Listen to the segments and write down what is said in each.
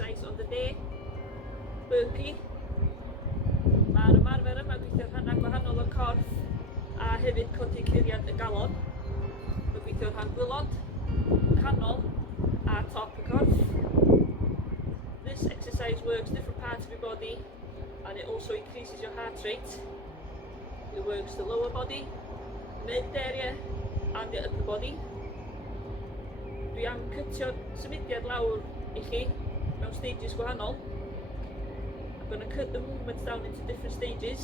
exercise of the day, Burpee. Mae'r ymarfer yma gweithio rhannau gwahanol y corff a hefyd codi cliriad y galon. Mae'n gweithio rhan gwylod, canol a top y corff. This exercise works different parts of your body and it also increases your heart rate. It works the lower body, mid area and the upper body. Dwi am cytio'r symudiad lawr I chi mewn stages gwahanol. I'm going to cut the movements down into different stages.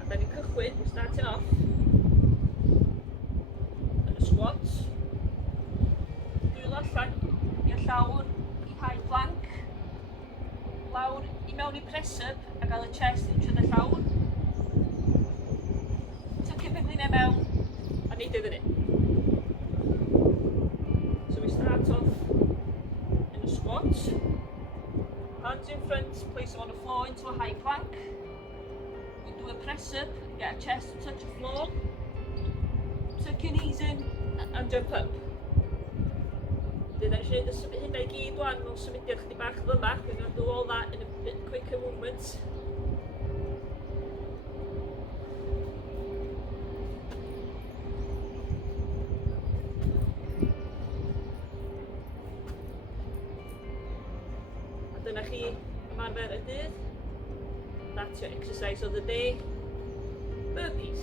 A da ni'n cychwyn, starting off yn y squat. Dwylo allan i'r llawr I high plank. Lawr I mewn I press up a gael y chest yn trwy'n y llawr. Tycio pengliniau mewn a neud iddyn ni. So we start off in a squat. Hands in front, place them on the floor into a high plank. We do a press up, get a chest to touch the floor. Tuck your knees in and jump up. Then I should hyn I gyd wan mewn symudiad chydig bach fymach. We're going to do all that in a bit quicker movements. Dyna chi ymarfer y dydd. That's your exercise of the day. Burpees.